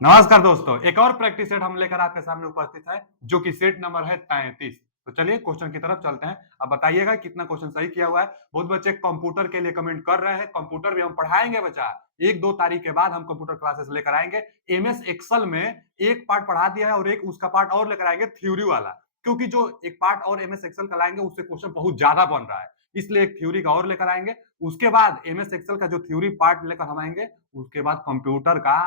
नमस्कार दोस्तों, एक और प्रैक्टिस सेट हम लेकर आपके सामने उपस्थित है जो कि सेट नंबर है 33। तो चलिए क्वेश्चन की तरफ चलते हैं। अब बताइएगा कितना क्वेश्चन सही किया हुआ है। बहुत बच्चे कंप्यूटर के लिए कमेंट कर रहे हैं। कंप्यूटर भी हम पढ़ाएंगे बच्चा, 1-2 तारीख के बाद हम कंप्यूटर क्लासेस लेकर आएंगे। एमएस एक्सेल में एक पार्ट पढ़ा दिया है और एक उसका पार्ट और लेकर आएंगे थ्योरी वाला, क्योंकि जो एक पार्ट और एमएस एक्सेल का लाएंगे उससे क्वेश्चन बहुत ज्यादा बन रहा है, इसलिए एक थ्योरी का और लेकर आएंगे। उसके बाद एमएस एक्सेल का जो थ्योरी पार्ट लेकर हम आएंगे, उसके बाद कंप्यूटर का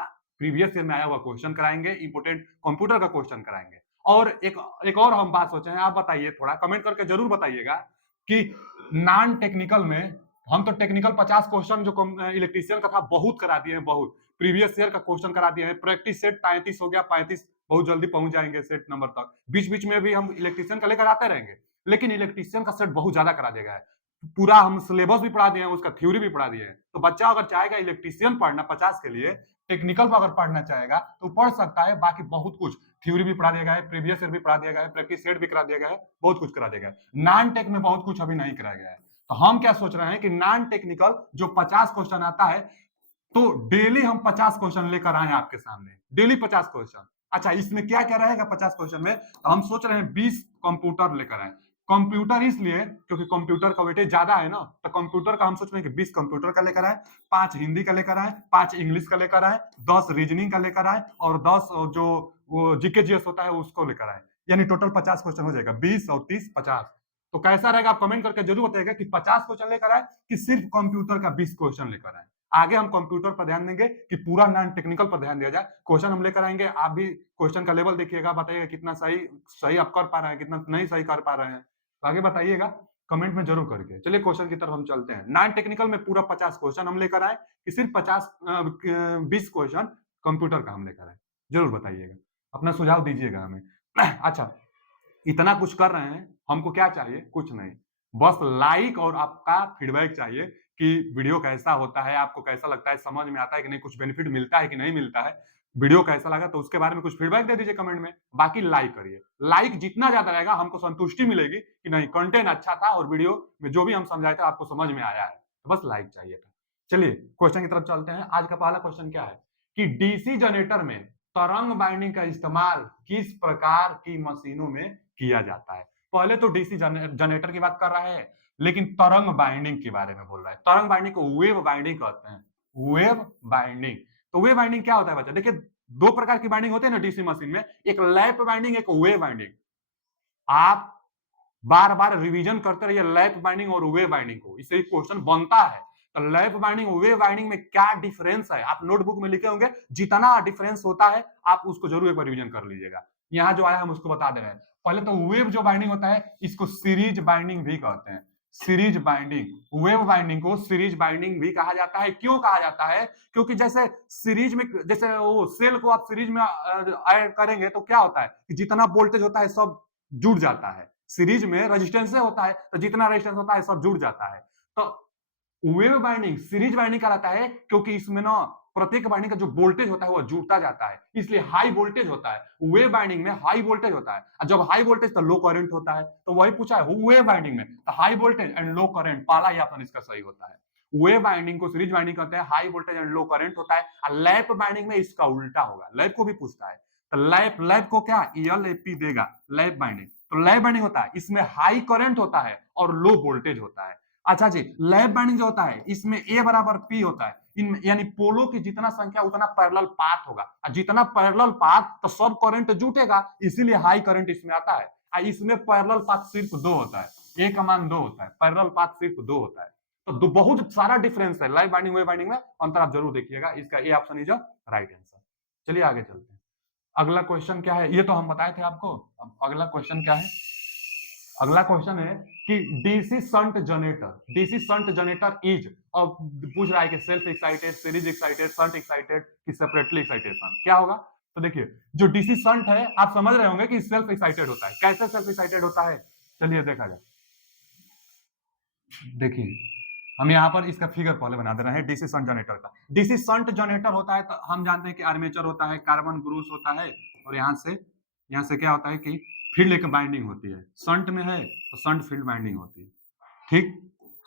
प्रीवियस ईयर में आया हुआ क्वेश्चन कराएंगे, इंपोर्टेंट कंप्यूटर का क्वेश्चन कराएंगे। और एक और हम बात सोचे हैं, आप बताइए, थोड़ा कमेंट करके जरूर बताइएगा कि नॉन टेक्निकल में हम तो टेक्निकल 50 क्वेश्चन जो इलेक्ट्रीशियन का था बहुत करा दिए हैं, बहुत प्रीवियस ईयर का क्वेश्चन करा दिए हैं। प्रैक्टिस सेट 35 हो गया, 35 बहुत जल्दी पहुंच जाएंगे सेट नंबर तक। बीच बीच में भी हम इलेक्ट्रीशियन का लेकर आते रहेंगे, लेकिन इलेक्ट्रीशियन का सेट बहुत ज्यादा करा देगा। पूरा हम सिलेबस भी पढ़ा दिए हैं, उसका थ्योरी भी पढ़ा दिए हैं। तो बच्चा अगर चाहेगा इलेक्ट्रीशियन पढ़ना 50 के लिए, टेक्निकल पर अगर पढ़ना चाहेगा तो पढ़ सकता है। बाकी बहुत कुछ थ्योरी भी पढ़ा दिया गया है, प्रीवियस ईयर भी पढ़ा दिया गया है, प्रैक्टिस सेट भी करा दिया गया है, बहुत कुछ करा दिया गया है। नॉन टेक में बहुत कुछ अभी नहीं कराया गया है। तो हम क्या सोच रहे हैं कि नॉन टेक्निकल जो 50 क्वेश्चन आता है, तो डेली हम 50 क्वेश्चन लेकर आए आपके सामने, डेली 50 क्वेश्चन। अच्छा, इसमें क्या क्या रहेगा 50 क्वेश्चन में? तो हम सोच रहे हैं 20 कंप्यूटर लेकर आए। कंप्यूटर इसलिए क्योंकि कंप्यूटर का वेटेज ज्यादा है ना, तो कंप्यूटर का हम सोच रहे हैं कि 20 कंप्यूटर का लेकर आए, 5 हिंदी का लेकर आए, 5 इंग्लिश का लेकर आए, 10 रीजनिंग का लेकर आए और 10 जो वो जीके जीएस होता है उसको लेकर आए। यानी टोटल 50 क्वेश्चन हो जाएगा, 20 और 30 50। तो कैसा रहेगा आप कमेंट करके जरूर बताइएगा कि 50 क्वेश्चन लेकर आए कि सिर्फ कंप्यूटर का 20 क्वेश्चन लेकर आए। आगे हम कंप्यूटर पर ध्यान देंगे कि पूरा नॉन टेक्निकल पर ध्यान दिया जाए। क्वेश्चन हम लेकर आएंगे, आप भी क्वेश्चन का लेवल देखिएगा, बताइएगा कितना सही सही आप कर पा रहे हैं, कितना नहीं सही कर पा रहे हैं। तो आगे बताइएगा कमेंट में जरूर करके। चलिए क्वेश्चन की तरफ हम चलते हैं। नॉन टेक्निकल में पूरा 50 क्वेश्चन हम लेकर आए कि सिर्फ 20 क्वेश्चन कंप्यूटर का हम लेकर आए? जरूर बताइएगा, अपना सुझाव दीजिएगा हमें। अच्छा, इतना कुछ कर रहे हैं, हमको क्या चाहिए? कुछ नहीं, बस लाइक और आपका फीडबैक चाहिए कि वीडियो कैसा होता है, आपको कैसा लगता है, समझ में आता है कि नहीं, कुछ बेनिफिट मिलता है कि नहीं मिलता है, वीडियो कैसा लगा, तो उसके बारे में कुछ फीडबैक दे दीजिए कमेंट में। बाकी लाइक करिए, लाइक जितना ज्यादा रहेगा हमको संतुष्टि मिलेगी कि नहीं, कंटेंट अच्छा था और वीडियो में जो भी हम समझाए थे आपको समझ में आया है। तो बस लाइक चाहिए था। चलिए क्वेश्चन की तरफ चलते हैं। आज का पहला क्वेश्चन क्या है कि डीसी जनरेटर में तरंग बाइंडिंग का इस्तेमाल किस प्रकार की मशीनों में किया जाता है? पहले तो डीसी जनरेटर की बात कर रहा है, लेकिन तरंग बाइंडिंग के बारे में बोल रहा है। तरंग बाइंडिंग को वेव बाइंडिंग कहते हैं, वेव बाइंडिंग। तो वेव बाइंडिंग क्या होता है बच्चा? देखिए, दो प्रकार की बाइंडिंग होती है ना डीसी मशीन में, एक लैप बाइंडिंग, एक वेव बाइंडिंग। आप बार बार रिवीजन करते रहिए लैप बाइंडिंग और वेव बाइंडिंग को, इससे क्वेश्चन बनता है। तो लैप बाइंडिंग वेव बाइंडिंग में क्या डिफरेंस है, आप नोटबुक में लिखे होंगे, जितना डिफरेंस होता है आप उसको जरूर एक बार रिवीजन कर लीजिएगा। यहां जो आया हम उसको बता दे रहे हैं। पहले तो वेव जो बाइंडिंग होता है इसको सीरीज बाइंडिंग भी कहते हैं, सीरीज बाइंडिंग। वेव बाइंडिंग को सीरीज बाइंडिंग भी कहा जाता है। क्यों कहा जाता है? क्योंकि जैसे सीरीज में, जैसे वो सेल को आप सीरीज में ऐड करेंगे तो क्या होता है कि जितना वोल्टेज होता है सब जुड़ जाता है। सीरीज में रेजिस्टेंस होता है, तो जितना रेजिस्टेंस होता है सब जुड़ जाता है। तो वेव बाइंडिंग सीरीज बाइंडिंग कहलाता है क्योंकि इसमें ना प्रत्येक बाइंडिंग का जो वोल्टेज होता है वो जुड़ता जाता है, इसलिए हाई वोल्टेज होता है। वेव बाइंडिंग में हाई वोल्टेज होता है, और जब हाई वोल्टेज तो लो करंट होता है। तो वही पूछा है, वेव बाइंडिंग में तो high voltage and low current, पहला ही ऑप्शन इसका सही होता है। वेव बाइंडिंग को सीरीज बाइंडिंग कहते हैं, high voltage and low current होता है। और लैप बाइंडिंग में इसका उल्टा होगा, लैप को भी पूछता है। तो लैप लैप को क्या एलएपी देगा, लैप बाइंडिंग। तो लैप बाइंडिंग होता है, इसमें हाई करंट होता है और लो वोल्टेज होता है। अच्छा जी, लैप बाइंडिंग जो होता है इसमें ए बराबर पी होता है, इन यानी पोलो की जितना संख्या उतना पैरेलल पाथ होगा, और जितना पैरेलल पाथ तो सब करंट जुटेगा, इसीलिए हाई करंट इसमें आता है। और इसमें पैरेलल पाथ सिर्फ दो होता है, ए का मान दो होता है, पैरेलल पाथ सिर्फ दो होता है। तो बहुत सारा डिफरेंस है लैप बाइंडिंग वेव बाइंडिंग में, अंतर आप जरूर देखिएगा। इसका A option is right answer. चलिए आगे चलते हैं। अगला क्वेश्चन क्या है, ये तो हम बताए थे आपको। अब अगला क्वेश्चन क्या है? अगला क्वेश्चन है कि DC shunt generator, DC shunt generator is, और पूछ रहा है कि self excited, series excited, shunt excited कि सेपरेटली एक्साइटेशन, क्या होगा? तो देखिए, जो डीसी शंट है आप समझ रहे होंगे कि सेल्फ एक्साइटेड होता है। कैसे सेल्फ एक्साइटेड होता है? चलिए देखा जाए। देखिए, हम यहाँ पर इसका फिगर पहले बना दे रहे हैं डीसी शंट जनरेटर का। डीसी शंट जनरेटर होता है तो हम जानते हैं कि आर्मेचर होता है, कार्बन ब्रूस होता है, और यहाँ से क्या होता है कि फील्ड एक बाइंडिंग होती है। शंट में है तो शंट फील्ड बाइंडिंग होती है, ठीक।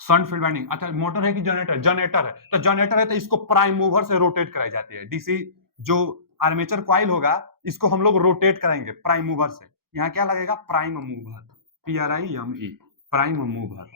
Shunt field binding. अच्छा, मोटर है कि जनरेटर? जनरेटर है, तो जनरेटर है तो इसको प्राइम मूवर से रोटेट कराई जाती है। डीसी जो आर्मेचर कॉइल होगा, इसको हम लोग रोटेट कराएंगे प्राइम मूवर से। यहाँ क्या लगेगा? Prime mover, PRIME, prime mover.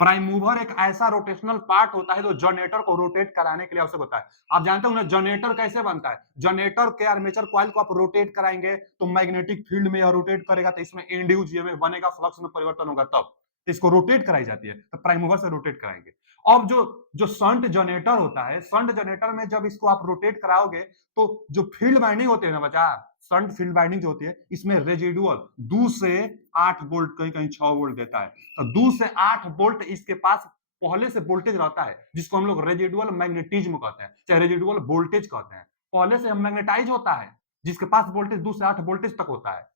Prime mover एक ऐसा रोटेशनल पार्ट होता है जो जनरेटर को रोटेट कराने के लिए आवश्यक होता है। आप जानते हो ना जनरेटर कैसे बनता है? जनरेटर के आर्मेचर कॉइल को आप रोटेट कराएंगे तो मैग्नेटिक फील्ड में यह रोटेट करेगा, तो इसमें इंड्यूस ईएमएफ बनेगा, फ्लक्स में परिवर्तन होगा, तब इसको रोटेट कराई जाती है, तो प्राइम मूवर से रोटेट कराएंगे। अब जो जो शंट जनरेटर होता है, शंट जनरेटर में जब इसको आप रोटेट कराओगे तो जो फील्ड वाइंडिंग होती है ना बच्चा, शंट फील्ड वाइंडिंग जो होती है, इसमें रेजिडुअल 2 से 8 वोल्ट, कहीं कहीं 6 वोल्ट देता है। तो 2 से 8 वोल्ट इसके पास पहले से वोल्टेज रहता है, जिसको हम लोग रेजिडुअल मैग्नेटिज्म कहते हैं, चाहे रेजिडुअल वोल्टेज कहते हैं। पहले से हम मैग्नेटाइज होता है, जिसके पास वोल्टेज 2 से 8 वोल्टेज तक होता है।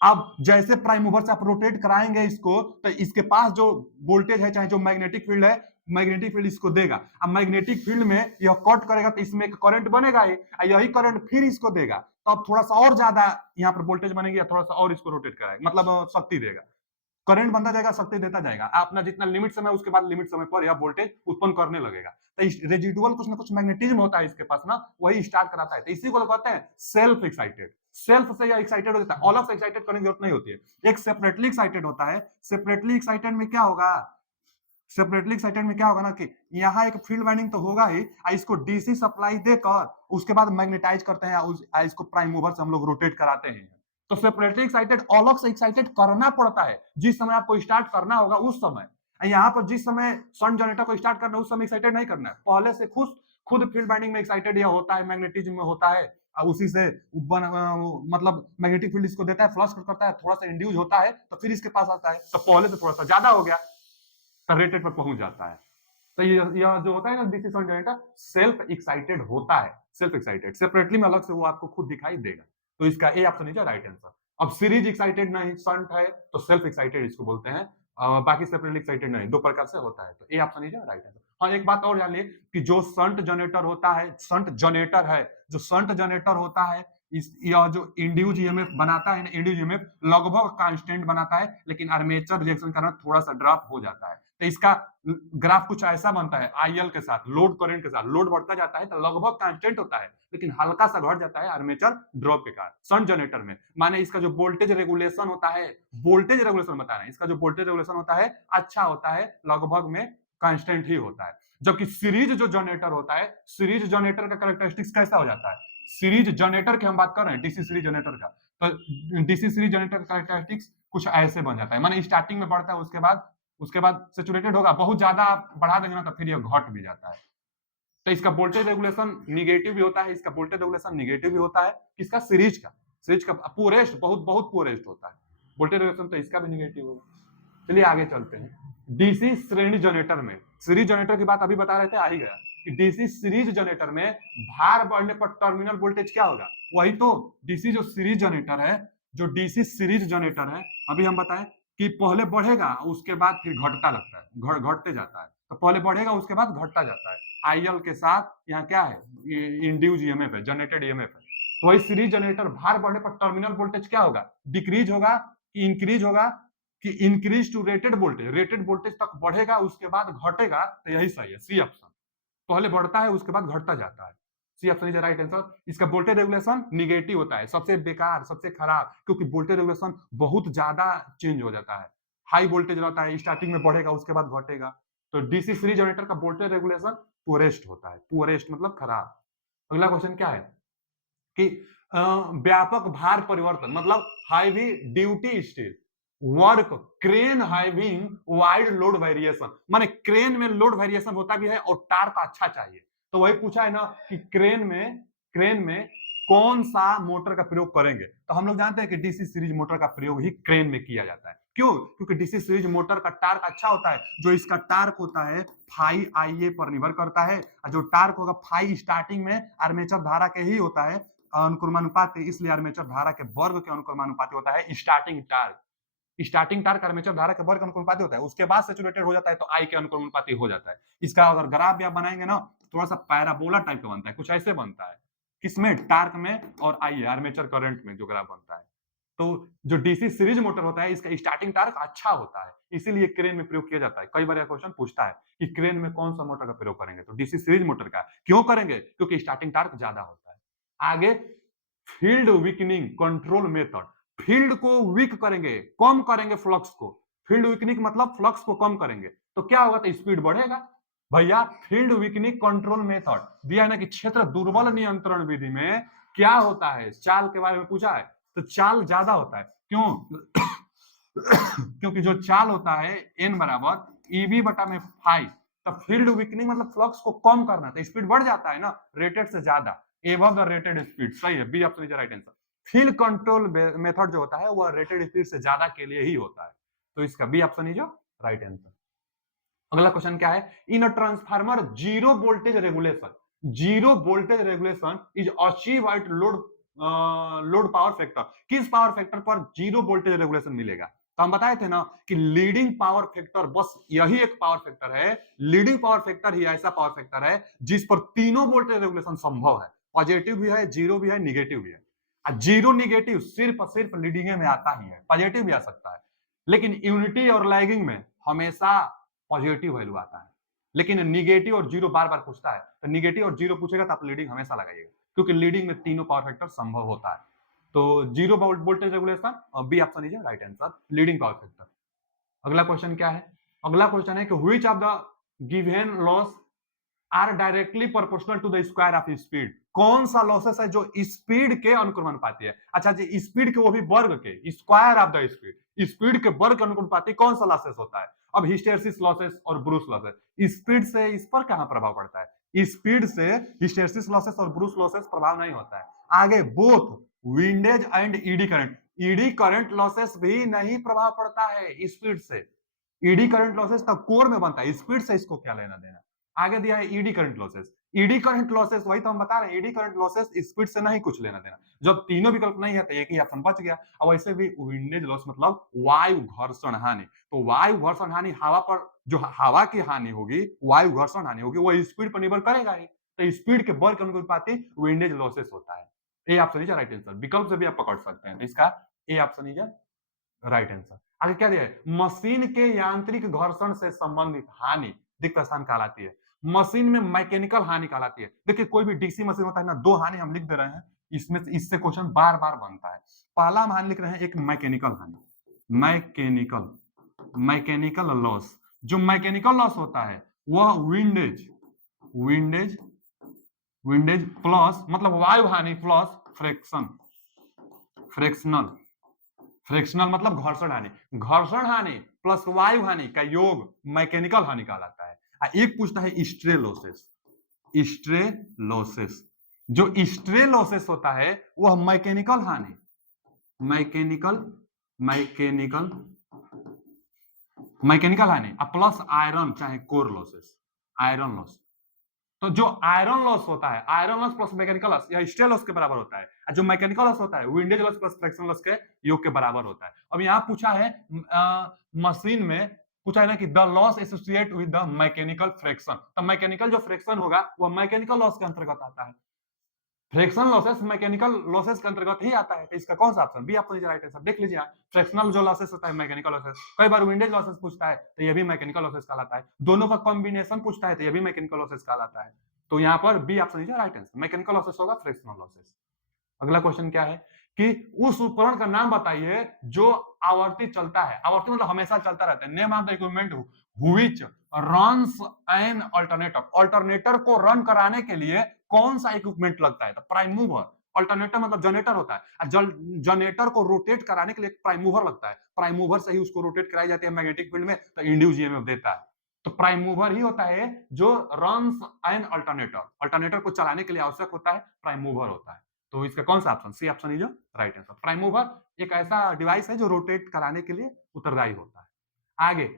अब जैसे प्राइम मूवर से आप रोटेट कराएंगे इसको, तो इसके पास जो वोल्टेज है, चाहे जो मैग्नेटिक फील्ड है, मैग्नेटिक फील्ड इसको देगा। अब मैग्नेटिक फील्ड में यह कट करेगा तो इसमें एक करंट बनेगा ही, यही करंट फिर इसको देगा, तो अब थोड़ा सा और ज्यादा यहाँ पर वोल्टेज बनेगी, या थोड़ा सा और इसको रोटेट कराएगा, मतलब शक्ति देगा। करंट बनता जाएगा, शक्ति देता जाएगा। अपना जितना लिमिट समय, उसके बाद लिमिट समय पर यह वोल्टेज उत्पन्न करने लगेगा। तो रेजिडुअल कुछ ना कुछ मैग्नेटिज्म होता है इसके पास ना, वही स्टार्ट कराता है। तो इसी को कहते हैं सेल्फ एक्साइटेड। सेल्फ से यह एक्साइटेड हो जाता है, अलग से एक्साइटेड करने की जरूरत नहीं होती है। एक सेपरेटली एक्साइटेड होता है। सेपरेटली एक्साइटेड में क्या होगा? सेपरेटली एक्साइटेड में क्या होगा ना कि यहाँ एक फील्ड वाइंडिंग तो होगा ही, इसको डीसी सप्लाई देकर उसके बाद मैग्नेटाइज करते हैं, इसको प्राइम मूवर से हम लोग रोटेट कराते हैं। तो सेपरेटली एक्साइटेड अलग से एक्साइटेड करना पड़ता है, जिस समय आपको स्टार्ट करना होगा उस समय। यहाँ पर जिस समय शंट जनरेटर को स्टार्ट करना है, उस समय एक्साइटेड नहीं करना है, पहले से खुद फील्ड वाइंडिंग में एक्साइटेड यह होता है, मैग्नेटिज्म में होता है, उसी से मतलब मैग्नेटिक फील्ड इसको देता है, फ्लक्स करता है, थोड़ा सा इंड्यूस होता है, तो फिर इसके पास आता है, तो पहले से थोड़ा सा ज्यादा हो गया, रेटेड पर पहुंच जाता है। तो यह जो होता है ना DC shunt generator, self excited होता है। सेल्फ एक्साइटेड सेपरेटली में अलग से वो आपको खुद दिखाई देगा। तो इसका ए ऑप्शन नीचे राइट आंसर। अब सीरीज एक्साइटेड नहीं, शंट है तो सेल्फ एक्साइटेड इसको बोलते हैं, बाकी सेपरेटली एक्साइटेड नहीं, दो प्रकार से होता है। तो ए ऑप्शन नीचे राइट आंसर। हाँ, एक बात और जान लिए कि जो शंट जनरेटर होता है, शंट जनरेटर है, जो शंट जनरेटर होता है, यह जो इंड्यूस ईएमएफ बनाता है, इंड्यूस ईएमएफ लगभग कांस्टेंट बनाता है, लेकिन आर्मेचर रिएक्शन के कारण थोड़ा सा ड्रॉप हो जाता है। तो इसका ग्राफ कुछ ऐसा बनता है, आईएल के साथ, लोड करंट के साथ, लोड बढ़ता जाता है तो लगभग कांस्टेंट होता है, लेकिन हल्का सा घट जाता है आर्मेचर ड्रॉप के कारण। शंट जनरेटर में माने इसका जो वोल्टेज रेगुलेशन होता है, वोल्टेज रेगुलेशन बता रहे हैं, इसका जो वोल्टेज रेगुलेशन होता है अच्छा होता है, लगभग में कांस्टेंट ही होता है। जबकि सीरीज जो जनरेटर होता है, सीरीज जनरेटर का कैरेक्टरिस्टिक्स कैसा हो जाता है? सीरीज जनरेटर की हम बात कर रहे हैं, डीसी सीरीज जनरेटर का, तो डीसी सीरीज जनरेटर का कैरेक्टरिस्टिक्स कुछ ऐसे बन जाता है, माने स्टार्टिंग में बढ़ता है, उसके बाद सेचुरेटेड होगा, बहुत ज्यादा आप बढ़ा देंगे ना तो फिर यह घट भी जाता है। तो इसका वोल्टेज रेगुलेशन निगेटिव भी होता है, इसका वोल्टेज रेगुलेशन निगेटिव भी होता है, किसका? सीरीज का पुअरेस्ट, बहुत बहुत पुअरेस्ट होता है वोल्टेज रेगुलेशन, तो इसका भी निगेटिव होगा। चलिए आगे चलते हैं। डीसी श्रेणी जनरेटर में, सीरीज जनरेटर की बात अभी बता रहे थे, आ ही गया कि डीसी सीरीज जनरेटर में भार बढ़ने पर टर्मिनल वोल्टेज क्या होगा? वही तो डीसी जो सीरीज जनरेटर है, जो डीसी सीरीज जनरेटर है, अभी हम बताएं कि पहले बढ़ेगा उसके बाद फिर घटता लगता है, घटते जाता है। तो पहले बढ़ेगा उसके बाद घटता जाता है। आईएल के साथ यहाँ क्या है? इंड्यूस ईएमएफ है, जनरेटेड ईएमएफ है। तो वही सीरीज जनरेटर भार बढ़ने पर टर्मिनल वोल्टेज क्या होगा? डिक्रीज होगा कि इंक्रीज होगा? कि increase to rated voltage, rated voltage तक बढ़ेगा उसके बाद घटेगा, तो यही सही है, सी ऑप्शन। पहले बढ़ता है उसके बाद घटता जाता है, C option is right answer. इसका वोल्टेज रेगुलेशन निगेटिव होता है, सबसे बेकार, सबसे खराब, क्योंकि वोल्टेज रेगुलेशन बहुत ज्यादा चेंज हो जाता है। हाई वोल्टेज रहता है, स्टार्टिंग में बढ़ेगा उसके बाद घटेगा। तो डीसी सीरीज जनरेटर का वोल्टेज रेगुलेशन पुअरेस्ट होता है, पुअरेस्ट मतलब खराब। अगला क्वेश्चन क्या है कि व्यापक भार परिवर्तन मतलब heavy duty steel work crane having wide load variation, माने क्रेन में लोड वेरिएशन होता भी है और टार्क अच्छा चाहिए। तो वही पूछा है ना कि क्रेन में कौन सा मोटर का प्रयोग करेंगे? तो हम लोग जानते हैं कि डीसी सीरीज मोटर का प्रयोग ही क्रेन में किया जाता है। क्यों? क्योंकि डीसी सीरीज मोटर का टार्क अच्छा होता है, जो इसका टार्क होता है फाई आईए पर निर्भर करता है, और जो टार्क होगा फाई स्टार्टिंग में आर्मेचर धारा के ही होता है अनुक्रमानुपाती, इसलिए आर्मेचर धारा के वर्ग के अनुक्रमानुपाती होता है starting torque. Starting torque armature धारा के वर्ग अनुक्रमानुपाती होता है, उसके बाद सैचुरेटेड हो जाता है तो आई के अनुक्रमानुपाती हो जाता है। इसका अगर ग्राफ भी आप बनाएंगे ना, थोड़ा सा पैराबोला टाइप का बनता है, कुछ ऐसे बनता है, किसमें? टार्क में और आई आर्मेचर करंट में जो ग्राफ बनता है। तो जो डीसी सीरीज मोटर होता है, इसका स्टार्टिंग टार्क अच्छा होता है, इसीलिए क्रेन में प्रयोग किया जाता है। कई बार यह क्वेश्चन पूछता है कि क्रेन में कौन सा मोटर का प्रयोग करेंगे, तो डीसी सीरीज मोटर का। क्यों करेंगे? क्योंकि स्टार्टिंग टार्क ज्यादा होता है। आगे field weakening control method, field को वीक करेंगे, कम करेंगे फ्लक्स को। फील्ड वीकनिंग मतलब फ्लक्स को कम करेंगे, तो क्या होगा, तो स्पीड बढ़ेगा। भैया फील्ड वीकनिंग कंट्रोल मेथड दिया है ना कि क्षेत्र दुर्बल नियंत्रण विधि में क्या होता है, चाल के बारे में पूछा है, तो चाल ज्यादा होता है। क्यों? क्योंकि जो चाल होता है एन बराबर ईबी बटा में फाइव, तो फील्ड वीकनिंग मतलब फ्लक्स को कम करना, तो स्पीड बढ़ जाता है ना रेटेड से ज्यादा, एबव द रेटेड स्पीड। सही है, B option is right answer. Field control method जो होता है वह रेटेड स्पीड से ज्यादा के लिए ही होता है, तो इसका B option is right answer. अगला क्वेश्चन क्या है, in a transformer zero voltage regulation, zero voltage regulation is achieve at load load power factor, किस पावर फैक्टर पर जीरो वोल्टेज रेगुलेशन मिलेगा? तो हम बताए थे ना कि लीडिंग पावर फैक्टर, बस यही एक पावर फैक्टर है, लीडिंग पावर फैक्टर ही ऐसा पावर फैक्टर है जिस पर तीनों वोल्टेज रेगुलेशन संभव है, पॉजिटिव भी है, जीरो भी है, निगेटिव भी है। जीरो निगेटिव सिर्फ लीडिंग में आता ही है, पॉजिटिव भी आ सकता है, लेकिन यूनिटी और लैगिंग में हमेशा पॉजिटिव वैल्यू आता है। लेकिन निगेटिव और जीरो बार बार पूछता है, तो निगेटिव और जीरो पूछेगा तो आप लीडिंग हमेशा लगाइएगा, क्योंकि लीडिंग में तीनों पावर फैक्टर संभव होता है। तो zero voltage regulation, B option is right answer, leading power factor. अगला क्वेश्चन क्या है, अगला क्वेश्चन है कि which of the given loss are directly proportional to the square of speed, कौन सा लॉसेस है जो स्पीड के अनुक्रमानुपाती है? अच्छा जी, स्पीड के वो भी वर्ग के, square of the speed, speed के वर्ग के अनुक्रमानुपाती कौन सा लॉसेस होता है? अब हिस्टेरिसिस लॉसेस और ब्रूस लॉसेस, स्पीड से इस पर कहां प्रभाव पड़ता है? स्पीड से हिस्टेरिसिस लॉसेस और ब्रूस लॉसेस प्रभाव नहीं होता है। आगे both windage and eddy current, eddy current losses भी नहीं प्रभाव पड़ता है स्पीड से। ईडी करंट लॉसेस तब कोर में बनता है, स्पीड से इसको क्या लेना देना। आगे दिया है eddy current losses, eddy current losses वही तो हम बता रहे हैं, ईडी करंट लॉसेस स्पीड से नहीं कुछ लेना देना। जब तीनों विकल्प नहीं है तो एक ही ऑप्शन बच गया। अब वैसे भी विंडेज लॉस मतलब वायु घर्षण हानि, तो वायु घर्षण हानि हवा पर, जो हवा की हानि होगी, वायु घर्षण हानि होगी, वो स्पीड पर निर्भर करेगा ही, तो स्पीड के वर्ग के अनुपाती विंडेज लॉसेस होता है। A option is right answer, विकल्प से भी आप पकड़ सकते हैं, तो इसका A option is right answer. आगे क्या दिया है, मशीन के यांत्रिक घर्षण से संबंधित हानि दिक् स्थान कहलाती है, मशीन में मैकेनिकल हानि कहलाती है। देखिए कोई भी डीसी मशीन होता है ना, दो हानि हम लिख दे रहे हैं, इसमें इससे क्वेश्चन बार बार बनता है। पहला हम हानि लिख रहे हैं, एक मैकेनिकल हानि, मैकेनिकल, मैकेनिकल लॉस, जो मैकेनिकल लॉस होता है वह विंडेज, विंडेज, विंडेज प्लस मतलब वायु हानि प्लस फ्रिक्शन, फ्रिक्शनल, फ्रिक्शनल मतलब घर्षण हानि, घर्षण हानि प्लस वायु हानि का योग मैकेनिकल हानि कहलाता है। एक पूछता है स्ट्रे लॉसेस, स्ट्रे लॉसेस, जो स्ट्रे लॉसेस होता है वह मैकेनिकल हानि, मैकेनिकल, मैकेनिकल, मैकेनिकल हानि प्लस आयरन चाहे कोर लॉसेस, आयरन लॉस। तो जो आयरन लॉस होता है, iron loss plus mechanical loss या स्ट्रे लॉस के बराबर होता है, और जो मैकेनिकल लॉस होता है windage loss plus friction loss के योग के बराबर होता है। अब यहाँ पूछा है मशीन में, पूछा है ना कि the loss associate with the mechanical friction, तो मैकेनिकल जो फ्रिक्शन होगा वह मैकेनिकल लॉस के अंतर्गत आता है, फ्रिक्शन लॉसेस मैकेनिकल लॉसेस के अंतर्गत ही आता है, तो इसका कौन सा option, B option is right answer. देख लीजिए आप, फ्रिक्शनल जो लॉसेस होता है मैकेनिकल लॉसेस, कई बार विंडेज लॉसेस पूछता है तो ये भी मैकेनिकल लॉसेस कहलाता है, दोनों का कॉम्बिनेशन पूछता है तो ये भी मैकेनिकल लॉसेस कहलाता है। तो यहाँ पर B option is right answer, mechanical losses होगा, फ्रिक्शनल लॉसेस। अगला क्वेश्चन क्या है कि उस उपकरण का नाम बताइए जो आवर्ती चलता है, आवर्ती मतलब हमेशा चलता रहता है, name of the equipment which runs an alternator, alternator को रन कराने के लिए कौन सा इक्विपमेंट लगता है, तो प्राइम मूवर। अल्टरनेटर मतलब जनरेटर होता है, जनरेटर को रोटेट कराने के लिए प्राइम मूवर लगता है, प्राइम मूवर से ही उसको रोटेट कराई जाती है मैग्नेटिक फील्ड में, तो इंड्यूस ईएमएफ देता है। तो प्राइम मूवर ही होता है जो रन्स एन अल्टरनेटर, अल्टरनेटर को चलाने के लिए आवश्यक होता है, प्राइम मूवर होता है। तो इसका कौन सा option, C option is right answer. Prime mover एक ऐसा डिवाइस है जो रोटेट कराने के लिए उत्तरदायी होता है। आगे,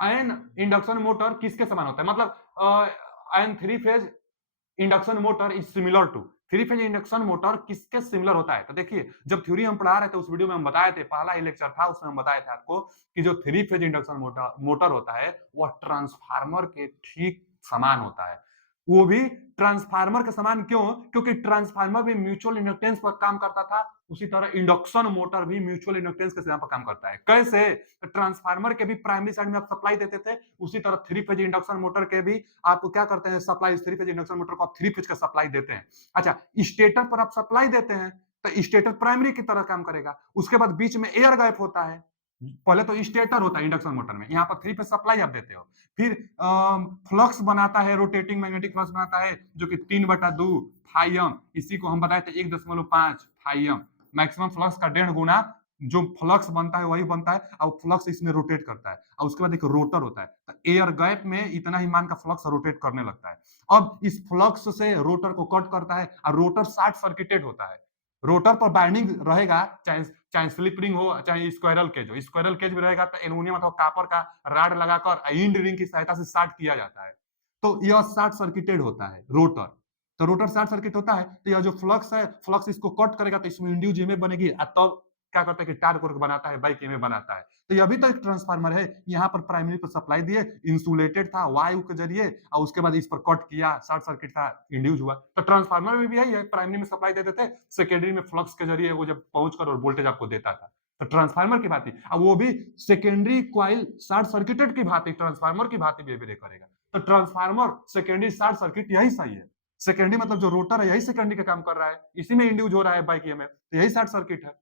एन इंडक्शन मोटर किसके समान होता है, मतलब an three phase induction motor is similar to, three phase induction motor किसके सिमिलर होता है? तो देखिए जब थ्योरी हम पढ़ा रहे थे उस वीडियो में हम बताए थे, पहला ही लेक्चर था उसमें हम बताए थे आपको कि जो थ्री फेज इंडक्शन मोटर होता है वह ट्रांसफार्मर के ठीक समान होता है। वो भी ट्रांसफार्मर के समान क्यों? क्योंकि ट्रांसफार्मर भी म्यूचुअल इंडक्टेंस पर काम करता था, उसी तरह इंडक्शन मोटर भी म्यूचुअल इंडक्टेंस के सिद्धांत पर काम करता है। कैसे? ट्रांसफार्मर के भी प्राइमरी साइड में आप सप्लाई देते थे, उसी तरह थ्री फेज इंडक्शन मोटर के भी आप क्या करते हैं, supply, three phase induction motor को आप थ्री फेज का सप्लाई देते हैं। अच्छा, स्टेटर पर आप सप्लाई देते हैं तो स्टेटर प्राइमरी की तरह काम करेगा। उसके बाद बीच में एयर गैप होता है। पहले तो स्टेटर होता है इंडक्शन मोटर में, यहाँ पर 3 फेज सप्लाई आप देते हो। फिर फ्लक्स बनाता है, रोटेटिंग मैग्नेटिक फ्लक्स बनाता है जो कि 3/2 फाइम, इसी को हम बताए थे 1.5 फाइम। मैक्सिमम फ्लक्स का 1.5 गुना जो फ्लक्स बनता है वही बनता है, और फ्लक्स इसमें रोटेट करता है। और उसके बाद एक रोटर होता है, तो एयर गैप में इतना ही मान का फ्लक्स रोटेट करने लगता है। अब इस फ्लक्स से रोटर को कट करता है, और रोटर शॉर्ट सर्किटेड होता है। रोटर पर बाइंडिंग रहेगा, चाहे चाहे स्लिप रिंग हो, चाहे स्क्वायरल केज हो। स्क्वायरल केज भी रहेगा तो एल्युमिनियम अथवा कॉपर का रॉड लगाकर इंड रिंग की सहायता से शॉर्ट किया जाता है। तो यह शॉर्ट सर्किटेड होता है रोटर। तो रोटर शॉर्ट सर्किट होता है, तो यह जो फ्लक्स है, फ्लक्स इसको कट करेगा तो इसमें इंड्यूस ईएमएफ बनेगी, और तब क्या करता है कि टार्क वर्क बनाता है, बाइक ईएमएफ बनाता है। तो यह भी तो एक ट्रांसफार्मर है। यहाँ पर प्राइमरी पर सप्लाई दिए, इंसुलेटेड था वायु के जरिए, और उसके बाद इस पर कट किया, शॉर्ट सर्किट था, इंड्यूस हुआ। तो ट्रांसफार्मर में भी यही है, प्राइमरी में सप्लाई देते थे, सेकेंडरी में फ्लक्स के जरिए वो जब पहुंचकर और वोल्टेज आपको देता था। तो ट्रांसफार्मर की भांति, अब वो भी सेकेंडरी क्वाइल शॉर्ट सर्किटेड की भांति, ट्रांसफार्मर की भांति बिहेवियर करेगा। तो ट्रांसफार्मर सेकेंडरी शॉर्ट सर्किट यही सही है। सेकेंडरी मतलब जो रोटर है यही सेकेंडरी का काम कर रहा है, इसी में इंड्यूस हो रहा है बाइक ईएमएफ, तो यही शॉर्ट सर्किट है।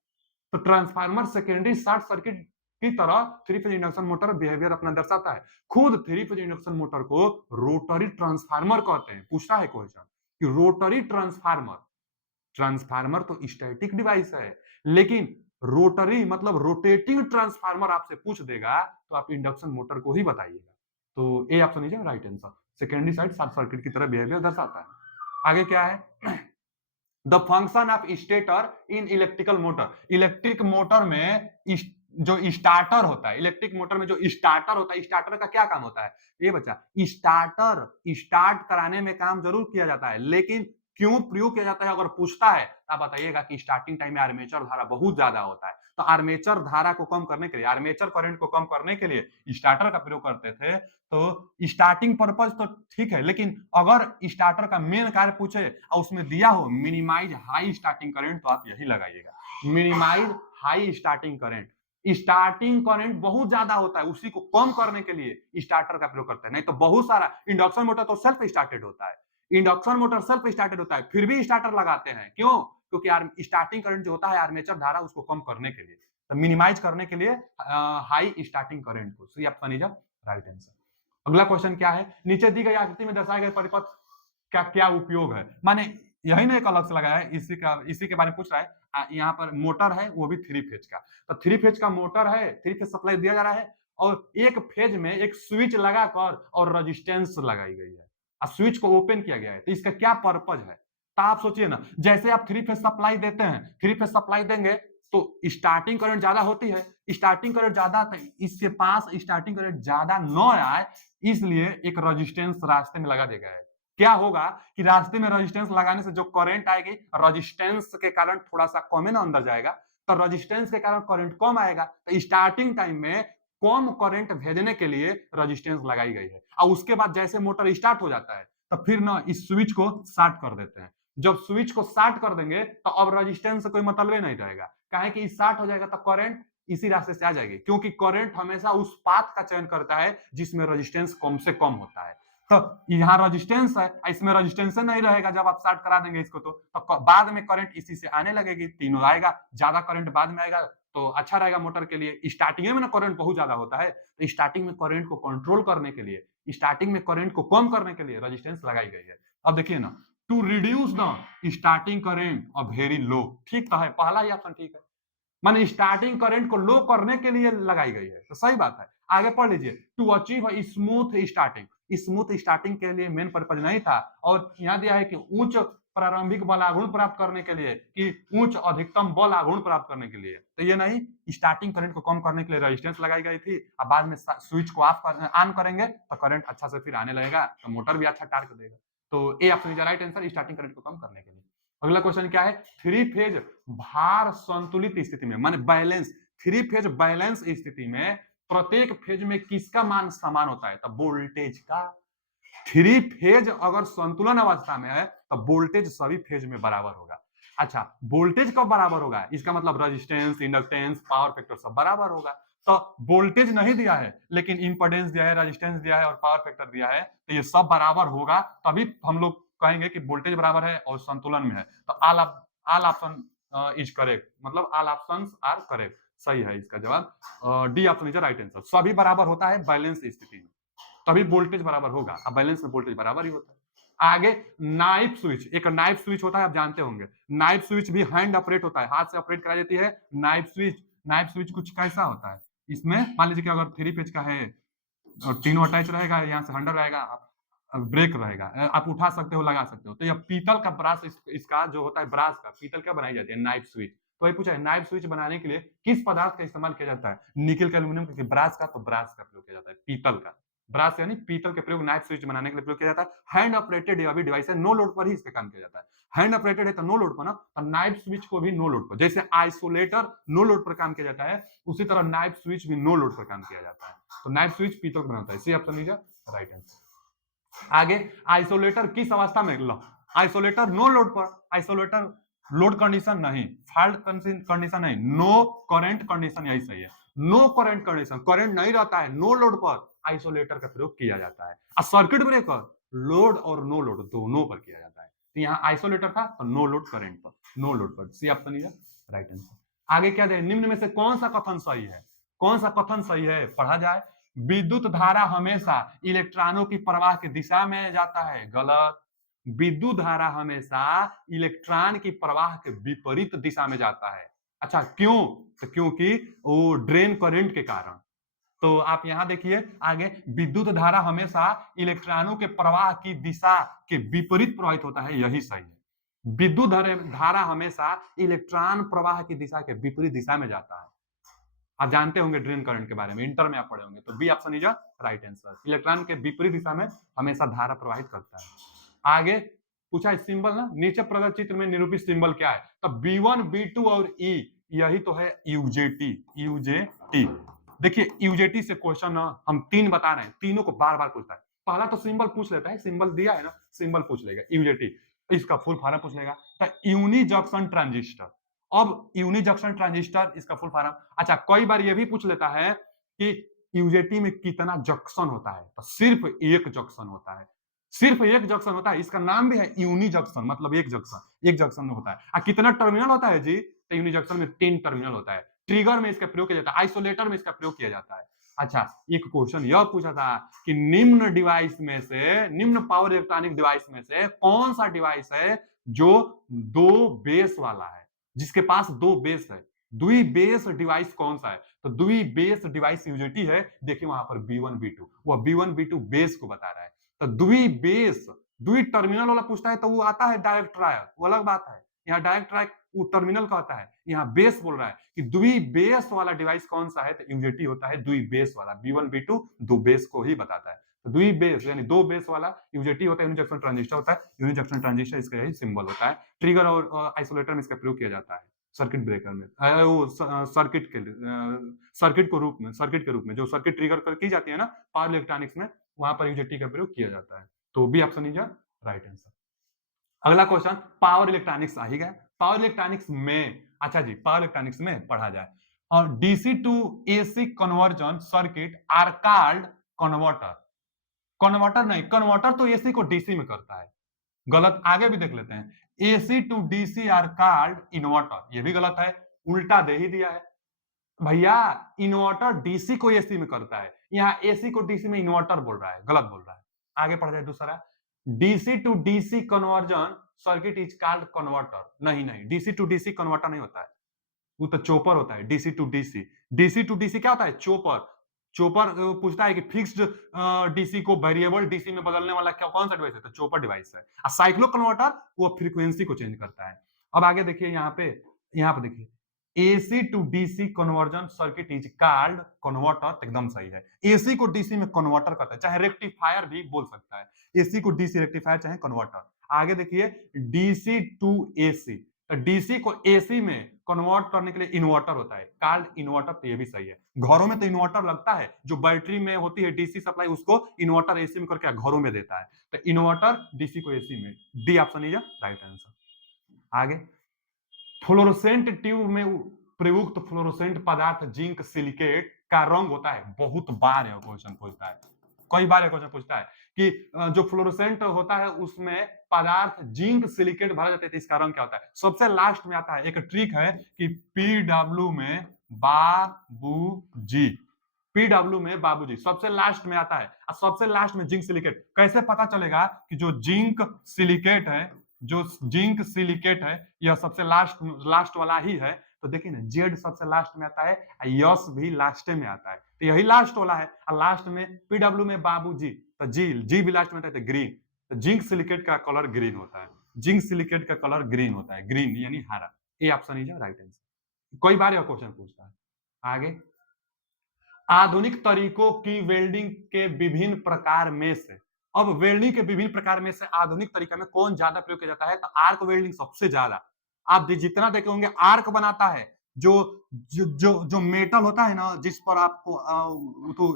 तो ट्रांसफार्मर सेकेंडरी शॉर्ट सर्किट की तरह three phase induction motor behaviour अपना दर्शाता है। खुद थ्री फेज इंडक्शन मोटर को रोटरी ट्रांसफार्मर कहते हैं। पूछता है क्वेश्चन कि रोटरी ट्रांसफार्मर, ट्रांसफार्मर तो स्टैटिक डिवाइस है, लेकिन रोटरी मतलब रोटेटिंग ट्रांसफार्मर आपसे पूछ देगा तो आप इंडक्शन मोटर को ही बताइएगा। तो A option is right answer. Secondary side short circuit की तरह बिहेवियर दर्शाता है। आगे क्या है? The function of stator in electrical motor. Electric motor में जो स्टार्टर होता है, इलेक्ट्रिक मोटर में जो स्टार्टर होता है, स्टार्टर का क्या काम होता है? ये बच्चा, स्टार्टर स्टार्ट कराने में काम जरूर किया जाता है, लेकिन क्यों प्रयोग किया जाता है अगर पूछता है, आप बताइएगा कि स्टार्टिंग टाइम में आर्मेचर धारा बहुत ज्यादा होता है, तो आर्मेचर धारा को कम करने के लिए, आर्मेचर करंट को कम करने के लिए स्टार्टर का प्रयोग करते थे। तो स्टार्टिंग पर्पज तो ठीक है, लेकिन अगर स्टार्टर का मेन कार्य पूछे और उसमें दिया हो मिनिमाइज हाई स्टार्टिंग करंट, तो आप यही लगाइएगा, minimise high starting current. Starting current बहुत ज्यादा होता है, उसी को कम करने के लिए स्टार्टर का प्रयोग करते हैं। नहीं तो बहुत सारा इंडक्शन मोटर तो सेल्फ स्टार्टेड होता है, इंडक्शन मोटर सेल्फ स्टार्टेड होता है, फिर भी स्टार्टर लगाते हैं। क्यों? क्योंकि स्टार्टिंग करंट जो होता है आर्मेचर धारा, उसको कम करने के लिए, तो मिनिमाइज करने के लिए हाई स्टार्टिंग करंट को। C option is right answer. अगला क्वेश्चन क्या है? नीचे दी गई आकृति में दर्शाए गए परिपथ का क्या उपयोग है? माने यही ना एक अलग से लगाया है, इसी के बारे में पूछ रहा है। यहाँ पर मोटर है, वो भी 3 फेज का। तो 3 फेज का मोटर है, 3 फेज सप्लाई दिया जा रहा है, और एक फेज में एक स्विच लगाकर और रेजिस्टेंस लगाई गई है, और स्विच को ओपन किया गया है। तो इसका क्या पर्पज है? तो आप सोचिए ना, जैसे आप 3 फेज सप्लाई देते हैं, 3 फेज सप्लाई देंगे तो स्टार्टिंग करंट ज्यादा होती है, स्टार्टिंग करंट ज्यादा, इसके पास स्टार्टिंग करंट ज्यादा न आए, इसलिए एक रेजिस्टेंस रास्ते में लगा दिया गया है। क्या होगा कि रास्ते में रेजिस्टेंस लगाने से जो करंट आएगी, रेजिस्टेंस के कारण थोड़ा सा कम है ना अंदर जाएगा, तो रेजिस्टेंस के कारण करंट कम आएगा। तो स्टार्टिंग टाइम में कम करंट भेजने के लिए रेजिस्टेंस लगाई गई है, और उसके बाद जैसे मोटर स्टार्ट हो जाता है तो फिर ना इस स्विच को शॉर्ट कर देते हैं। जब स्विच को शॉर्ट कर देंगे तो अब रेजिस्टेंस से कोई मतलब ही नहीं रहेगा, काहे कि शॉर्ट हो जाएगा तो करंट इसी रास्ते से आ जाएगी, क्योंकि करंट हमेशा उस पाथ का चयन करता है जिसमें रेजिस्टेंस कम से कम होता है। तो यहाँ रेजिस्टेंस है, इसमें रेजिस्टेंस नहीं रहेगा जब आप स्टार्ट करा देंगे इसको, तो बाद में करंट इसी से आने लगेगी, तीनों आएगा, ज्यादा करंट बाद में आएगा तो अच्छा रहेगा मोटर के लिए। स्टार्टिंग में ना करंट बहुत ज्यादा होता है, तो स्टार्टिंग में करंट को कंट्रोल करने के लिए, स्टार्टिंग में करंट को कम करने के लिए रेजिस्टेंस लगाई गई है। अब देखिए ना, to reduce the starting current of very low, ठीक तो है, पहला ही ऑप्शन ठीक है, माने स्टार्टिंग करंट को लो करने के लिए लगाई गई है, तो सही बात है। आगे पढ़ लीजिए, to achieve smooth starting, smooth starting के लिए मेन पर्पज नहीं था, और यहाँ दिया है कि उच्च प्रारंभिक बल आघूर्ण प्राप्त करने के लिए, कि उच्च अधिकतम बल आघूर्ण प्राप्त करने के लिए, तो ये नहीं, स्टार्टिंग करंट को कम करने के लिए रेजिस्टेंस लगाई गई थी, और बाद में स्विच को ऑन करेंगे तो करंट अच्छा से फिर आने लगेगा, तो मोटर भी अच्छा टार्क देगा। तो A option is right answer, starting current को कम करने के लिए। अगला क्वेश्चन क्या है? थ्री फेज भार संतुलित स्थिति में, माने बैलेंस, थ्री फेज बैलेंस स्थिति में प्रत्येक फेज में किसका मान समान होता है? तो वोल्टेज का। थ्री फेज अगर संतुलन अवस्था में है तो वोल्टेज सभी फेज में बराबर होगा। अच्छा, वोल्टेज कब बराबर होगा? इसका मतलब रेजिस्टेंस, इंडक्टेंस, पावर फैक्टर सब बराबर होगा। तो वोल्टेज नहीं दिया है, लेकिन इंपेडेंस दिया है, रेजिस्टेंस दिया है और पावर फैक्टर दिया है, तो ये सब बराबर होगा, तभी हम लोग कहेंगे कि वोल्टेज बराबर है और संतुलन में है। तो ऑल ऑप्शन इज करेक्ट, मतलब ऑल ऑप्शंस आर करेक्ट, सही है इसका जवाब। D option is right answer. सभी बराबर होता है बैलेंस स्थिति में, तभी वोल्टेज बराबर होगा। अब बैलेंस में वोल्टेज बराबर ही होता है। आगे नाइफ स्विच, एक नाइफ स्विच होता है, आप जानते होंगे। नाइफ स्विच भी हैंड ऑपरेट होता है, हाथ से ऑपरेट कराई जाती है नाइफ स्विच। नाइफ स्विच कुछ कैसा होता है, इसमें मान लीजिए कि अगर 3 पेज का है और तीनों अटैच रहेगा, यहाँ से हैंडल रहेगा, ब्रेक रहेगा, आप उठा सकते हो, लगा सकते हो। तो यह पीतल का ब्रास, इसका जो होता है ब्रास का, पीतल का बनाई जाती है नाइफ स्विच। तो ये पूछा है नाइफ स्विच बनाने के लिए किस पदार्थ का इस्तेमाल किया जाता है, निकल का, एल्यूमिनियम का, ब्रास का, तो ब्रास का प्रयोग किया जाता है, पीतल का। ब्रास यानी पीतल का प्रयोग नाइफ स्विच बनाने के लिए प्रयोग किया जाता है। हैंड ऑपरेटेड यह भी डिवाइस है, नो लोड पर ही इसका काम किया जाता है। हैंड ऑपरेटेड है तो नो लोड पर ना, और नाइफ स्विच को भी नो लोड पर, जैसे आइसोलेटर नो लोड पर काम किया जाता है, उसी तरह नाइफ स्विच भी नो लोड पर काम किया जाता है। तो नाइफ स्विच पीतल का बनाता है, इसी ऑप्शन लीजिए राइट आंसर। आगे आइसोलेटर किस अवस्था में, लो आइसोलेटर नो लोड पर, आइसोलेटर लोड कंडीशन नहीं, फॉल्ट कंडीशन नहीं, नो करंट कंडीशन, यही सही है। नो करंट कंडीशन, करंट नहीं रहता है, नो लोड पर आइसोलेटर का प्रयोग किया जाता है। और सर्किट ब्रेकर लोड और नो लोड दोनों पर किया जाता है। तो यहाँ आइसोलेटर था तो नो लोड करंट पर, नो लोड पर, C option is right answer. आगे क्या दे, निम्न में से कौन सा कथन सही है, कौन सा कथन सही है, पढ़ा जाए। विद्युत धारा हमेशा इलेक्ट्रॉनों की प्रवाह की दिशा में जाता है, गलत। विद्युत धारा हमेशा इलेक्ट्रॉन की प्रवाह के विपरीत दिशा में जाता है। अच्छा क्यों, तो क्योंकि वो ड्रेन करंट के कारण। तो आप यहां देखिए आगे, विद्युत धारा हमेशा इलेक्ट्रॉनों के प्रवाह की दिशा के विपरीत प्रवाहित होता है, यही सही है। विद्युत धारा हमेशा इलेक्ट्रॉन प्रवाह की दिशा के विपरीत दिशा में जाता है। आप जानते होंगे ड्रेन करंट के बारे में, इंटर में आप पढ़े होंगे। तो B option is right answer, electron के विपरीत दिशा में हमेशा धारा प्रवाहित करता है। आगे पूछा है सिंबल ना, नीचे प्रदर्शित चित्र में निरूपित सिंबल क्या है, तो B1 B2 और E, यही तो है यूजेटी, यूजेटी। देखिए यूजेटी से क्वेश्चन हम 3 बता रहे हैं, तीनों को बार बार पूछता है। पहला तो सिंबल पूछ लेता है, सिंबल दिया है ना, सिंबल पूछ लेगा यूजेटी, इसका फुल फॉर्म पूछ लेगा, तो यूनि जंक्शन ट्रांजिस्टर। अब यूनि जंक्शन ट्रांजिस्टर इसका फुल फॉर्म। अच्छा कई बार यह भी पूछ लेता है कि यूजेटी में कितना जंक्शन होता है, तो सिर्फ एक जंक्शन होता है, सिर्फ एक जंक्शन होता है, इसका नाम भी है यूनि जंक्शन, मतलब एक जंक्शन, एक जंक्शन में होता है। कितना टर्मिनल होता है जी, तो यूनि जंक्शन में 3 टर्मिनल होता है। ट्रिगर में इसका प्रयोग किया जाता है, आइसोलेटर में इसका प्रयोग किया जाता है। अच्छा एक क्वेश्चन यह पूछा था कि निम्न डिवाइस में से, निम्न पावर इलेक्ट्रॉनिक डिवाइस में से कौन सा डिवाइस है जो 2 बेस वाला है, जिसके पास 2 बेस है, द्वि बेस डिवाइस कौन सा है, तो द्वि बेस डिवाइस यूजेटी है। देखिए वहां पर B1 B2, वह B1 B2 बेस को बता रहा है। तो द्वि बेस, द्वि टर्मिनल वाला पूछता है तो वो आता है डायरेक्ट ट्रायक, वो अलग बात है। यहाँ डायरेक्ट ट्रायक वो टर्मिनल का आता है, यहाँ बेस बोल रहा है कि द्वि बेस वाला डिवाइस कौन सा है, तो यूजेटी होता है द्वि बेस वाला। B1 B2 दो बेस को ही बताता है। तो द्वि बेस यानी 2 बेस वाला यूजेटी होता है, यूनि जंक्शन ट्रांजिस्टर होता है। यूनि जंक्शन ट्रांजिस्टर इसका यही सिंबल होता है। ट्रिगर और आइसोलेटर में इसका प्रयोग किया जाता है सर्किट ब्रेकर में, सर्किट के सर्किट को रूप में, सर्किट के रूप में जो सर्किट ट्रिगर कर की जाती है ना पावर इलेक्ट्रॉनिक्स में, वहां पर यूजेटी का प्रयोग किया जाता है। तो B option is right answer. अगला क्वेश्चन पावर इलेक्ट्रॉनिक्स आ ही गया। पावर इलेक्ट्रॉनिक्स में, अच्छा जी पावर इलेक्ट्रॉनिक्स में पढ़ा जाए, और DC to AC conversion circuit are called converter. Converter नहीं, कन्वर्टर तो एसी को डीसी में करता है, गलत। आगे भी देख लेते हैं, AC to DC are called inverter, ये भी गलत है, उल्टा दे ही दिया है भैया। इन्वर्टर डीसी को एसी में करता है, यहाँ एसी को डीसी में इन्वर्टर बोल रहा है, गलत बोल रहा है। आगे पढ़ जाए दूसरा, DC to DC conversion circuit is called converter. नहीं नहीं, डीसी टू डीसी कन्वर्टर नहीं होता है, वो तो चोपर होता है। DC to DC, DC to DC क्या होता है, चोपर। चोपर पूछता है कि फिक्स्ड डीसी को वेरिएबल डीसी में बदलने वाला क्या कौन सा डिवाइस है, तो चोपर डिवाइस है। और साइक्लो कन्वर्टर वो फ्रीक्वेंसी को चेंज करता है। अब आगे देखिए यहाँ पे देखिए, AC to DC conversion circuit is called converter, एकदम सही है। एसी को डीसी में कन्वर्टर करता है, चाहे रेक्टिफायर भी बोल सकता है, एसी को डीसी रेक्टिफायर चाहे कन्वर्टर। आगे देखिए डीसी टू एसी, डीसी को एसी में कन्वर्ट करने के लिए इन्वर्टर होता है, कॉल्ड इन्वर्टर, तो ये भी सही है। घरों में तो इन्वर्टर लगता है, जो बैटरी में होती है डीसी सप्लाई, उसको इन्वर्टर एसी में करके घरों में देता है। तो इन्वर्टर डीसी को एसी में, D option is right answer. आगे फ्लोरोसेंट ट्यूब में प्रयुक्त फ्लोरोसेंट पदार्थ जिंक सिलिकेट का रंग होता है, बहुत बार यह क्वेश्चन पूछता है, कई बार क्वेश्चन पूछता है कि जो फ्लोरोसेंट होता है उसमें पदार्थ जिंक सिलिकेट भरा जाता है तो इसका रंग क्या होता है। सबसे लास्ट में आता है एक ट्रिक है कि पीडब्ल्यू में बाबूजी, पीडब्ल्यू में बाबूजी सबसे लास्ट में आता है और सबसे लास्ट में जिंक सिलिकेट। कैसे पता चलेगा कि जो जिंक सिलिकेट है, जो जिंक सिलिकेट है यह सबसे लास्ट लास्ट वाला ही है। तो देखिए ना, जेड सबसे लास्ट में आता है, यस भी लास्ट में आता है, तो यही लास्ट वाला है। और लास्ट में पीडब्ल्यू में बाबूजी, तो जी जी भी लास्ट में आता है तो ग्रीन। तो जिंक सिलिकेट का कलर ग्रीन होता है, जिंक सिलिकेट का कलर ग्रीन होता है, ग्रीन यानी हरा। ये ऑप्शन इज राइट आंसर। कई बार यह क्वेश्चन पूछता है। आगे, आधुनिक तरीकों की वेल्डिंग के विभिन्न प्रकार में से, अब वेल्डिंग के विभिन्न प्रकार में से आधुनिक तरीका में कौन ज्यादा प्रयोग किया जाता है, तो आर्क वेल्डिंग सबसे ज्यादा। आप जितना देखे होंगे आर्क बनाता है, जो जो जो, जो मेटल होता है ना जिस पर आपको तो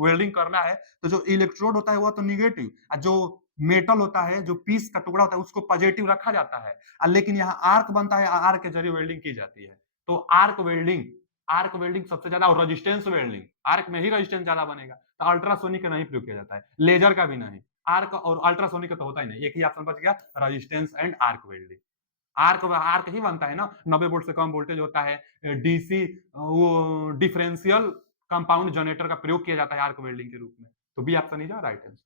वेल्डिंग करना है, तो जो इलेक्ट्रोड होता है वह तो निगेटिव, और जो मेटल होता है, जो पीस का टुकड़ा होता है उसको पॉजिटिव रखा जाता है। लेकिन यहाँ आर्क बनता है, आर्क के जरिए वेल्डिंग की जाती है। तो आर्क वेल्डिंग सबसे ज्यादा, और रेजिस्टेंस वेल्डिंग, आर्क में ही रेजिस्टेंस ज्यादा बनेगा। तो अल्ट्रासोनिक का नहीं प्रयोग किया जाता है, लेजर का भी नहीं, आर्क और अल्ट्रासोनिक का तो होता ही नहीं। एक ही ऑप्शन बच गया, resistance and arc welding. Arc arc ही बनता है ना, 90 वोल्ट से कम वोल्टेज होता है, डीसी वो डिफरेंशियल कंपाउंड जनरेटर का प्रयोग किया जाता है आर्क वेल्डिंग के रूप में। तो B option is right answer.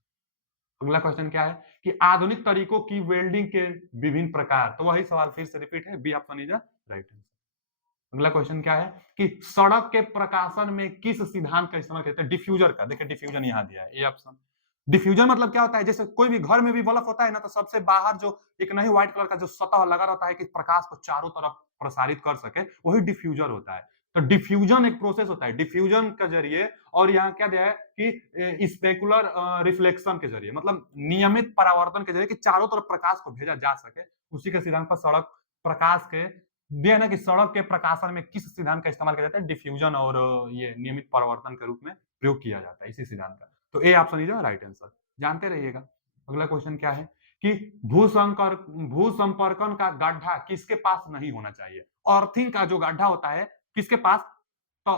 अगला क्वेश्चन क्या है कि आधुनिक तरीकों की वेल्डिंग के विभिन्न प्रकार, तो वही सवाल फिर से रिपीट है, B option is right answer. अगला क्वेश्चन क्या है कि सड़क के प्रकाशन में किस सिद्धांत का इस्तेमाल करते हैं, डिफ्यूजर का। देखिए डिफ्यूजन यहां दिया है, ये ऑप्शन। डिफ्यूजन मतलब क्या होता है, जैसे कोई भी घर में भी बल्ब होता है ना, तो सबसे बाहर जो एक नहीं व्हाइट कलर का जो सतह लगा रहता है कि प्रकाश को चारों तरफ प्रसारित कर सके, वही डिफ्यूजर होता है। तो डिफ्यूजन एक प्रोसेस होता है, डिफ्यूजन के जरिए, और यहाँ क्या दिया है कि स्पेकुलर रिफ्लेक्शन के जरिए, मतलब नियमित परावर्तन के जरिए कि चारों तरफ प्रकाश को भेजा जा सके, उसी के सिद्धांत पर सड़क प्रकाश के दिया ना कि सड़क के प्रकाशन में किस सिद्धांत का इस्तेमाल किया जाता है, डिफ्यूजन और ये नियमित परावर्तन के रूप में प्रयोग किया जाता है इसी सिद्धांत का। तो A option is right answer, जानते रहिएगा। अगला क्वेश्चन क्या है कि भूसंपर्कन का गड्ढा किसके पास नहीं होना चाहिए। अर्थिंग का जो गड्ढा होता है किसके पास, तो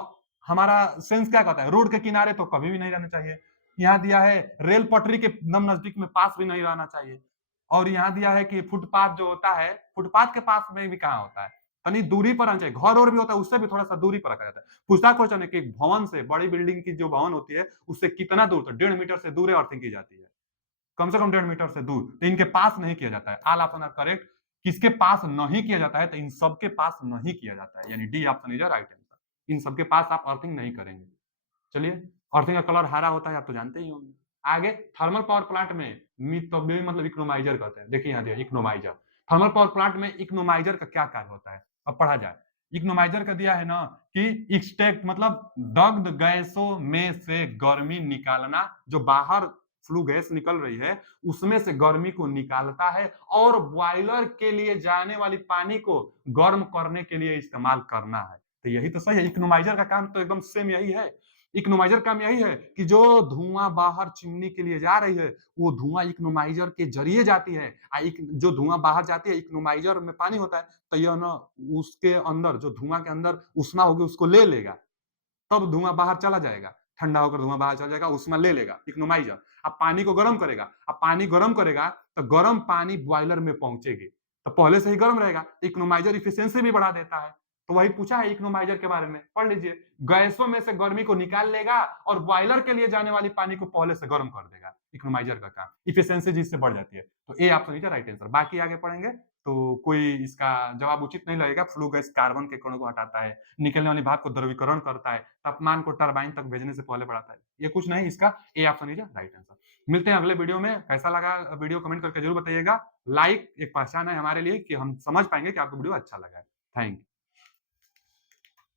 हमारा सेंस क्या कहता है, रोड के किनारे तो कभी भी नहीं रहना चाहिए। यहाँ दिया है रेल पटरी के एकदम नजदीक में पास भी नहीं रहना चाहिए। और यहाँ दिया है कि फुटपाथ जो होता है, फुटपाथ के पास में भी कहाँ होता है, यानी दूरी पर आना चाहिए। घर और भी होता है उससे भी थोड़ा सा दूरी पर रखा जाता है। पूछता क्वेश्चन है कि भवन से, बड़ी बिल्डिंग की जो भवन होती है उससे कितना दूर, तो 1.5 मीटर से दूर अर्थिंग की जाती है, कम से कम 1.5 मीटर से दूर। तो इनके पास नहीं किया जाता है। All option are correct. किसके पास नहीं किया जाता है, तो इन सबके पास नहीं किया जाता है, यानी D option is right answer. इन सबके पास आप अर्थिंग नहीं करेंगे। चलिए, अर्थिंग का कलर हरा होता है, आप तो जानते ही होंगे। आगे, थर्मल पावर प्लांट में मतलब इकोनोमाइजर कहते हैं। देखिए यहाँ दिया इकोनोमाइजर। थर्मल पावर प्लांट में इकोनोमाइजर का क्या कार्य होता है, अब पढ़ा जाए। इकोनोमाइजर का दिया है ना कि एक्सट्रैक्ट मतलब दग्ध गैसों में से गर्मी निकालना, जो बाहर फ्लू गैस निकल रही है उसमें से गर्मी को निकालता है और बॉयलर के लिए जाने वाली पानी को गर्म करने के लिए इस्तेमाल करना है। तो यही तो सही है, इकोनोमाइजर का काम तो एकदम सेम यही है। इकोनोमाइजर काम यही है कि जो धुआं बाहर चिमनी के लिए जा रही है वो धुआं इकोनोमाइजर के जरिए जाती है। जो धुआं बाहर जाती है, इकोनोमाइजर में पानी होता है, तो यह ना उसके अंदर जो धुआं के अंदर उष्मा होगी उसको ले लेगा, तब धुआं बाहर चला जाएगा, ठंडा होकर धुआं बाहर चला जाएगा, उष्मा ले लेगा इकोनोमाइजर। अब पानी को गर्म करेगा, अब पानी गर्म करेगा तो गर्म पानी बॉयलर में पहुंचेगी, तो पहले से ही गर्म रहेगा, इकोनोमाइजर इफिशियंसी भी बढ़ा देता है। तो वही पूछा है इकोनोमाइजर के बारे में, पढ़ लीजिए। गैसों में से गर्मी को निकाल लेगा और बॉयलर के लिए जाने वाली पानी को पहले से गर्म कर देगा, इकोनोमाइजर का काम, इफिशियंसी जिससे बढ़ जाती है। तो A option is right answer. बाकी आगे पढ़ेंगे तो कोई इसका जवाब उचित नहीं लगेगा। फ्लू गैस कार्बन के कणों को हटाता है, निकलने वाली भाप को द्रवीकरण करता है, तापमान को टरबाइन तक भेजने से पहले बढ़ाता है। ये कुछ नहीं, इसका A option is right answer. मिलते हैं अगले वीडियो में। कैसा लगा वीडियो कमेंट करके जरूर बताइएगा। लाइक एक पहचान है हमारे लिए कि हम समझ पाएंगे कि आपको वीडियो अच्छा लगा है। Thank you.